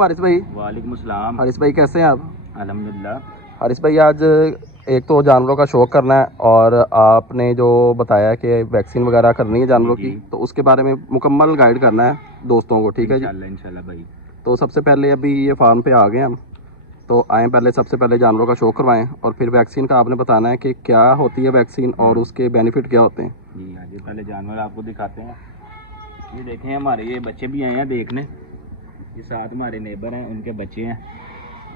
हारिस भाई। वालेकुम सलाम। हारिस भाई कैसे हैं आप? अल्हम्दुलिल्लाह। हारिस भाई आज एक तो जानवरों का शौक करना है और आपने जो बताया कि वैक्सीन वगैरह करनी है जानवरों की, तो उसके बारे में मुकम्मल गाइड करना है दोस्तों को। ठीक है जी, इंशाल्लाह भाई। तो सबसे पहले अभी ये फार्म पे आ गए हम, तो आए पहले सबसे पहले जानवरों का शौक करवाएं और फिर वैक्सीन का आपने बताना है कि क्या होती है वैक्सीन और उसके बेनिफिट क्या होते हैं। जी हाँ जी, पहले जानवर आपको दिखाते हैं। ये देखें, हमारे ये बच्चे भी आए हैं देखने। ये साथ हमारे नेबर हैं, उनके बच्चे हैं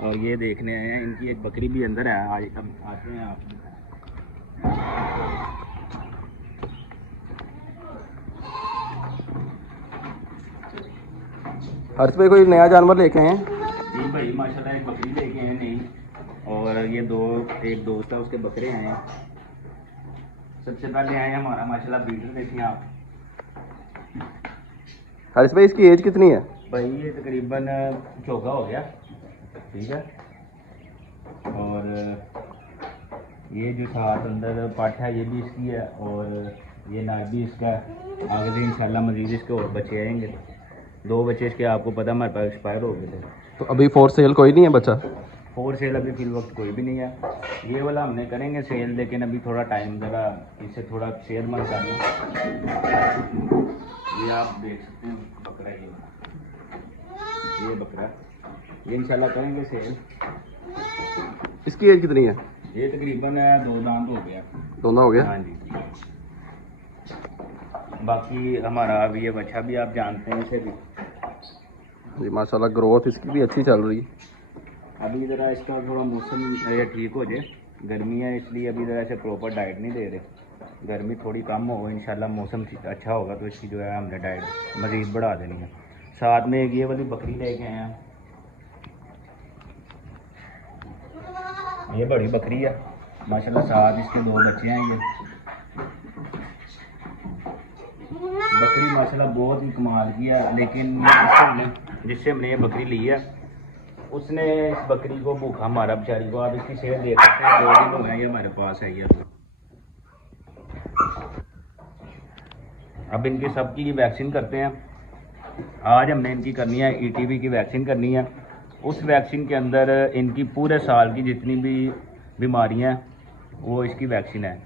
और ये देखने आए हैं। इनकी एक बकरी भी अंदर है। आज हम आते हैं आप। हारिस भाई कोई नया जानवर लेके आए हैं? जी भाई, माशाल्लाह एक बकरी लेके आए नहीं, और ये एक दोस्त है, उसके बकरे आए हैं। सबसे पहले आए हमारा माशाल्लाह ब्रीडर। देखिए आप हारिस भाई इसकी एज कितनी है? भाई, ये तकरीबन चौका हो गया। ठीक है, और ये जो साथ अंदर पाठ है ये भी इसकी है, और ये नाग भी इसका है। आगे से इंशाल्लाह मजीद इसके और बच्चे आएंगे। 2 बच्चे इसके आपको पता हमारे पास एक्सपायर हो गए थे। तो अभी फॉर सेल कोई नहीं है बच्चा? फॉर सेल अभी फिल वक्त कोई भी नहीं है। ये वाला हमने करेंगे सेल, लेकिन अभी थोड़ा टाइम ज़रा इसे थोड़ा सेहतमंद करना। ये आप देख सकते हैं बकरा, ये बकरा, ये इंशाल्लाह करेंगे सेल। इसकी एज कितनी है? ये तकरीबन 2 दांत हो गया। दोनों हो गया? हाँ जी। बाकी हमारा अभी ये बच्चा भी आप जानते हैं इसे भी। जी माशाल्लाह ग्रोथ इसकी भी अच्छी चल रही है। अभी ज़रा इसका थोड़ा मौसम ये ठीक हो जाए, गर्मी है इसलिए अभी ज़रा इसे प्रॉपर डाइट नहीं दे रहे। गर्मी थोड़ी कम हो, इंशाल्लाह मौसम अच्छा होगा तो इसकी जो है हमने डाइट मज़ीद बढ़ा देनी है। साथ में एक ये वाली बकरी लेके आए हैं। ये बड़ी बकरी है माशाल्लाह, साथ इसके 2 बच्चे हैं। ये बकरी माशाल्लाह बहुत ही कमाल की है, लेकिन जिससे हमने ये बकरी ली है उसने इस बकरी को भूखा मारा बेचारी को। आप इसकी सेहत देख सकते हैं, 2 दिन हो गए ये हमारे पास है। ये अब इनकी सबकी वैक्सीन करते हैं। आज हमने इनकी करनी है ETV की वैक्सीन करनी है। उस वैक्सीन के अंदर इनकी पूरे साल की जितनी भी बीमारियां वो इसकी वैक्सीन है।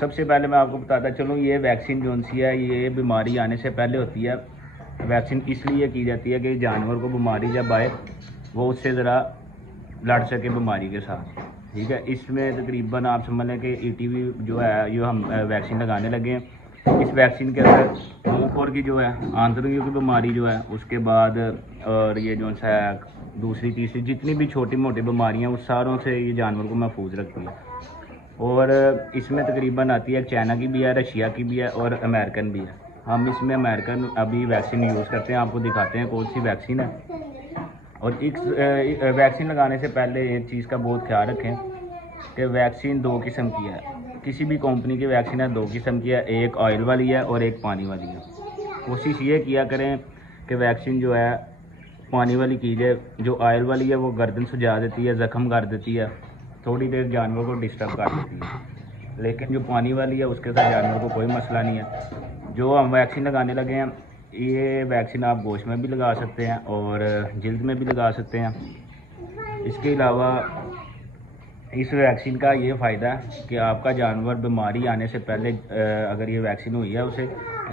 सबसे पहले मैं आपको बताता चलूँ, ये वैक्सीन जो सी है ये बीमारी आने से पहले होती है। वैक्सीन इसलिए की जाती है कि जानवर को बीमारी जब आए वो उससे ज़रा लड़ सके बीमारी के साथ। ठीक है, इसमें तकरीबन आप समझ लें कि ETV जो है जो हम वैक्सीन लगाने लगे हैं। इस वैक्सीन के अंदर मुँह खोर की जो है आंतरियों की बीमारी जो है, उसके बाद और ये जो है दूसरी तीसरी जितनी भी छोटी मोटी बीमारियाँ उस सारों से ये जानवर को महफूज रखती है। और इसमें तकरीबन आती है चाइना की भी है, रशिया की भी है और अमेरिकन भी है। हम इसमें अमेरिकन अभी वैक्सीन यूज़ करते हैं। आपको दिखाते हैं कौन सी वैक्सीन है। और इस वैक्सीन लगाने से पहले एक चीज़ का बहुत ख्याल रखें कि वैक्सीन 2 किस्म की है। किसी भी कंपनी की वैक्सीन है 2 किस्म की है, एक ऑयल वाली है और एक पानी वाली है। कोशिश ये किया करें कि वैक्सीन जो है पानी वाली कीजिए। जो ऑयल वाली है वो गर्दन सुजा देती है, ज़ख्म कर देती है, थोड़ी देर जानवर को डिस्टर्ब कर देती है। लेकिन जो पानी वाली है उसके साथ जानवर को कोई मसला नहीं है। जो हम वैक्सीन लगाने लगे हैं, ये वैक्सीन आप गोश्त में भी लगा सकते हैं और जल्द में भी लगा सकते हैं। इसके अलावा इस वैक्सीन का ये फ़ायदा है कि आपका जानवर बीमारी आने से पहले अगर ये वैक्सीन हुई है उसे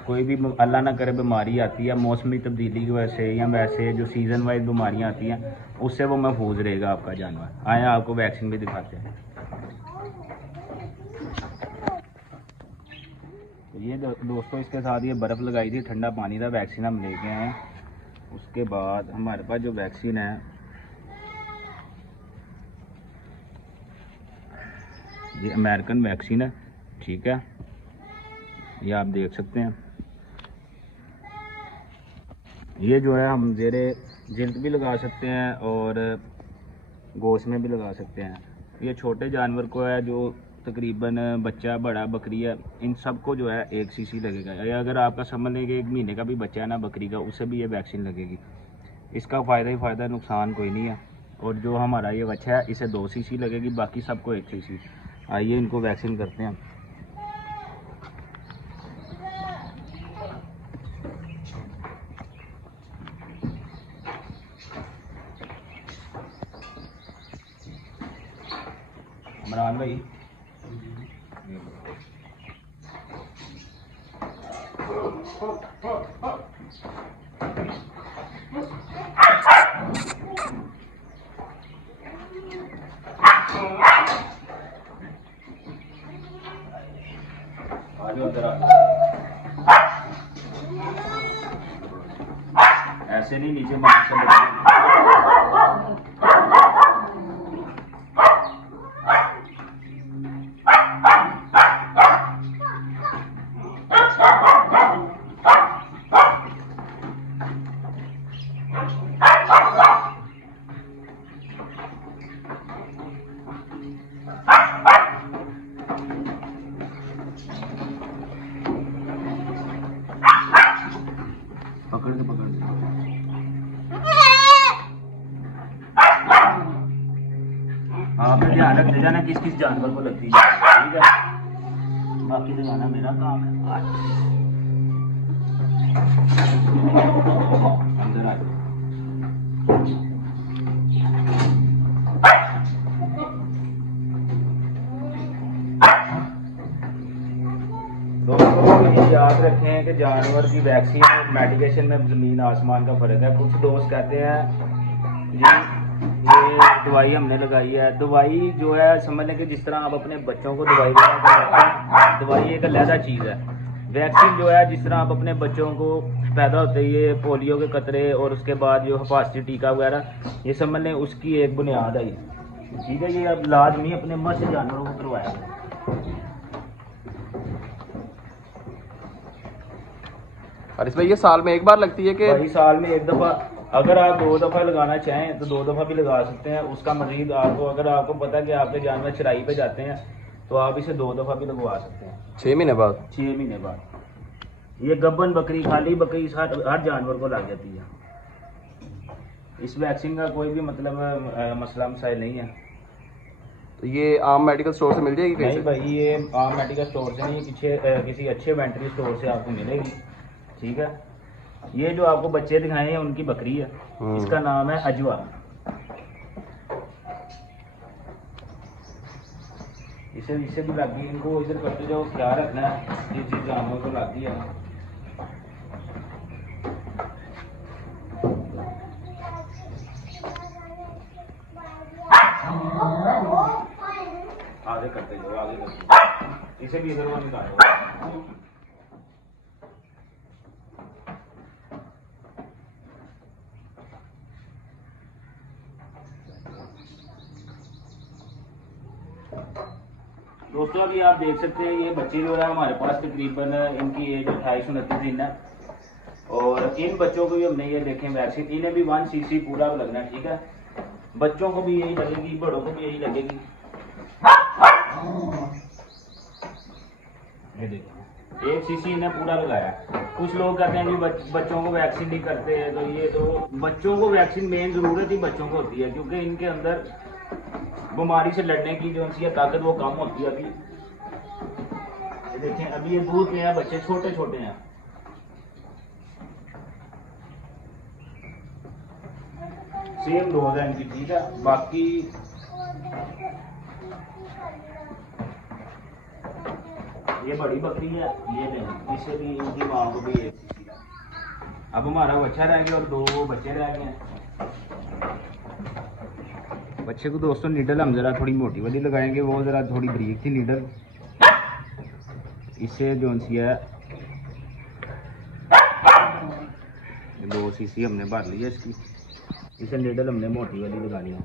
कोई भी अल्लाह ना करे बीमारी आती है मौसमी तब्दीली की वजह से या वैसे जो सीज़न वाइज बीमारियाँ आती हैं उससे वो महफूज रहेगा आपका जानवर। आए आपको वैक्सीन भी दिखाते हैं। ये दोस्तों इसके साथ ये बर्फ़ लगाई थी, ठंडा पानी था, वैक्सीन हम लेके आए हैं। उसके बाद हमारे पास जो वैक्सीन है ये अमेरिकन वैक्सीन है। ठीक है, ये आप देख सकते हैं। ये जो है हम ज़ेरे जिल्द भी लगा सकते हैं और गोश्त में भी लगा सकते हैं। ये छोटे जानवर को है जो तकरीबन बच्चा बड़ा बकरी है, इन सबको जो है 1 cc लगेगा। या अगर आपका समझ लें कि 1 महीने का भी बच्चा है ना बकरी का, उससे भी ये वैक्सीन लगेगी। इसका फ़ायदा ही फ़ायदा, नुकसान कोई नहीं है। और जो हमारा ये बच्चा है इसे 2 cc लगेगी, बाकी सबको 1 cc। आइए इनको वैक्सीन करते हैं। इमरान भाई ऐसे नहीं, नीचे मार कर पकड़ के हाँ, अपना ध्यान रखते जाना किस किस जानवर को लगती है, ठीक है। बाकी लगाना मेरा काम है। अंदर आ जाओ। दोस्तों ये याद रखें कि जानवर की वैक्सीन और मेडिकेशन में ज़मीन आसमान का फ़र्क है। कुछ दोस्त कहते हैं जी ये दवाई हमने लगाई है। दवाई जो है समझ लें कि जिस तरह आप अपने बच्चों को दवाई लगाते हैं, दवाई एक अलग चीज़ है। वैक्सीन जो है जिस तरह आप अपने बच्चों को पैदा होते ही ये पोलियो के कतरे और उसके बाद जो हिफाजती टीका वगैरह, ये समझ लें उसकी एक बुनियाद है, ठीक है। ये अब लाजमी अपने मर से जानवरों को करवाया है। और इसमें ये साल में एक बार लगती है कि वही साल में एक दफ़ा, अगर आप 2 दफ़ा लगाना चाहें तो 2 दफ़ा भी लगा सकते हैं। उसका मजीद आपको, अगर आपको पता है कि आपके जानवर चराई पे जाते हैं तो आप इसे 2 दफ़ा भी लगवा सकते हैं। 6 महीने बाद 6 महीने बाद। ये गब्बन बकरी, खाली बकरी हर जानवर को लग जाती है। इस वैक्सीन का कोई भी मतलब मसला मसाइल नहीं है। तो ये आम मेडिकल स्टोर से मिल जाएगी कहीं नहीं से? भाई, ये आम मेडिकल स्टोर से नहीं, पीछे किसी अच्छे वेटनरी स्टोर से आपको मिलेगी, ठीक है। ये जो आपको बच्चे दिखाए हैं उनकी बकरी है, इसका नाम है अजवा। इसे भी लग गई, इनको इधर करते जाओ, ख्याल रखना है जिस चीज जानवर को लग गई है। आगे करते जाओ, आगे करते जाओ। इसे भी इधर वो निकालो। दोस्तों अभी आप देख सकते हैं ये बच्चे जो है हमारे पास तकरीबन इनकी एज 28-29 दिन है। और इन बच्चों को भी हमने ये देखें वैक्सीन, इन्हें भी 1 cc पूरा लगना है, ठीक है। बच्चों को भी यही लगेगी, बड़ों को भी यही लगेगी। ये देखो 1 cc इन्हें पूरा लगाया। कुछ लोग कहते हैं कि बच्चों को वैक्सीन नहीं करते हैं, तो ये तो बच्चों को वैक्सीन मेन ज़रूरत ही बच्चों को होती है, क्योंकि इनके अंदर बीमारी से लड़ने की जो उनकी ताकत वो कम होती है। अभी ये देखें, अभी ये दूध में है, बच्चे छोटे छोटे हैं। सेम डोज है इनकी, ठीक है। बाकी ये बड़ी बकरी है, ये नहीं, इसे भी इनकी माँ को भी 1 cc है। अब हमारा बच्चा रह गया और 2 बच्चे रह गए हैं। बच्चे को दोस्तों नीडल हम ज़रा थोड़ी मोटी वाली लगाएंगे, वो ज़रा थोड़ी बारीक थी नीडल। इससे जो सी है 2 cc हमने भर ली है इसकी। इसे नीडल हमने मोटी वाली लगानी है।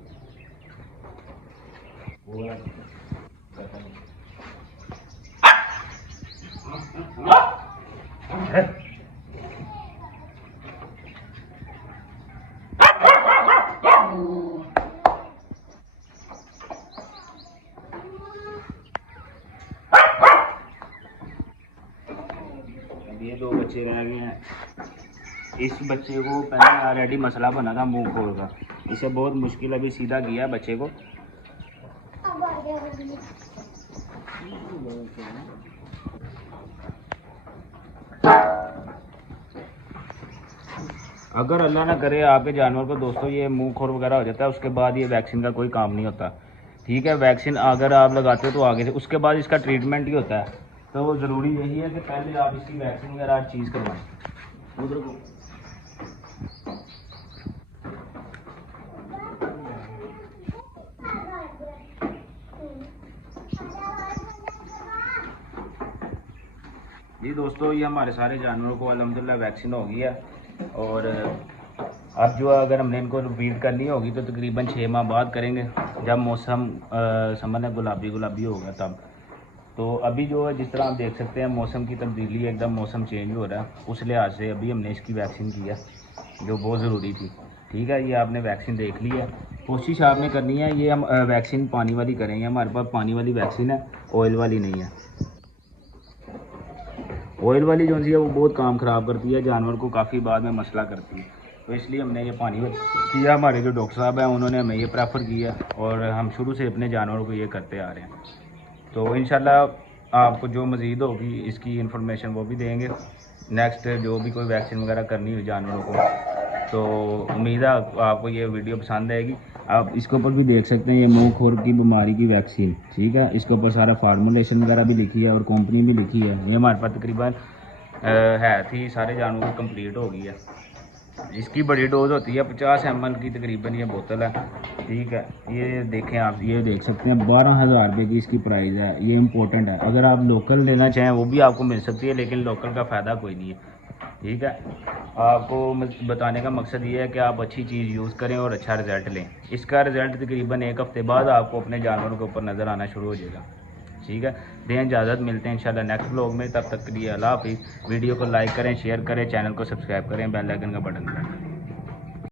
ये 2 बच्चे रह गए हैं। इस बच्चे को पहले ऑलरेडी मसला बना था मुंह खोल का, इसे बहुत मुश्किल अभी सीधा किया बच्चे को। अगर अल्लाह ना करे आपके जानवर को दोस्तों ये मुंह खोर वगैरह हो जाता है, उसके बाद ये वैक्सीन का कोई काम नहीं होता। ठीक है। वैक्सीन अगर आप लगाते हो तो आगे से उसके बाद इसका ट्रीटमेंट ही होता है। तो वो ज़रूरी यही है कि पहले आप इसकी वैक्सीन वगैरह हर चीज़ करवाएं। उधर को जी दोस्तों, ये हमारे सारे जानवरों को अल्हम्दुलिल्लाह वैक्सीन हो गई है। और अब जो अगर हमने इनको रिपीट करनी होगी तो तकरीबन 6 माह बाद करेंगे, जब मौसम समझ में गुलाबी गुलाबी होगा तब। तो अभी जो है जिस तरह आप देख सकते हैं मौसम की तब्दीली, एकदम मौसम चेंज हो रहा है, उस लिहाज से अभी हमने इसकी वैक्सीन की है जो बहुत ज़रूरी थी। ठीक है, ये आपने वैक्सीन देख ली है। कोशिश आपने करनी है ये हम वैक्सीन पानी वाली करेंगे। हमारे पास पानी वाली वैक्सीन है, ऑयल वाली नहीं है। ऑयल वाली जो है वो बहुत काम ख़राब करती है, जानवर को काफ़ी बाद में मसला करती है। तो इसलिए हमने ये पानी किया। हमारे जो डॉक्टर साहब हैं उन्होंने हमें ये प्रेफर किया और हम शुरू से अपने जानवरों को ये करते आ रहे हैं। तो इंशाल्लाह आपको जो मज़ीद होगी इसकी इन्फॉर्मेशन वो भी देंगे। नेक्स्ट जो भी कोई वैक्सीन वगैरह करनी हो जानवरों को, तो उम्मीद है आपको ये वीडियो पसंद आएगी। आप इसके ऊपर भी देख सकते हैं ये मुँह खुर की बीमारी की वैक्सीन। ठीक है, इसके ऊपर सारा फार्मूलेशन वगैरह भी लिखी है और कंपनी भी लिखी है। ये हमारे पास तकरीबन है थी सारे जानवरों की कंप्लीट हो गई है। इसकी बड़ी डोज़ होती है 50 ml की, तकरीबन ये बोतल है। ठीक है, ये देखें आप, ये देख सकते हैं 12,000 रुपये की इसकी प्राइस है। ये इम्पोर्टेंट है, अगर आप लोकल लेना चाहें वो भी आपको मिल सकती है, लेकिन लोकल का फ़ायदा कोई नहीं है। ठीक है, आपको बताने का मकसद ये है कि आप अच्छी चीज़ यूज़ करें और अच्छा रिज़ल्ट लें। इसका रिज़ल्ट तकरीबन 1 हफ़्ते बाद आपको अपने जानवरों के ऊपर नज़र आना शुरू हो जाएगा। ठीक है, दें इजाज़त, मिलते हैं इंशाल्लाह नेक्स्ट व्लॉग में। तब तक के लिए अल्लाह हाफ़िज़। वीडियो को लाइक करें, शेयर करें, चैनल को सब्सक्राइब करें, बेल आइकन का बटन दबाएं।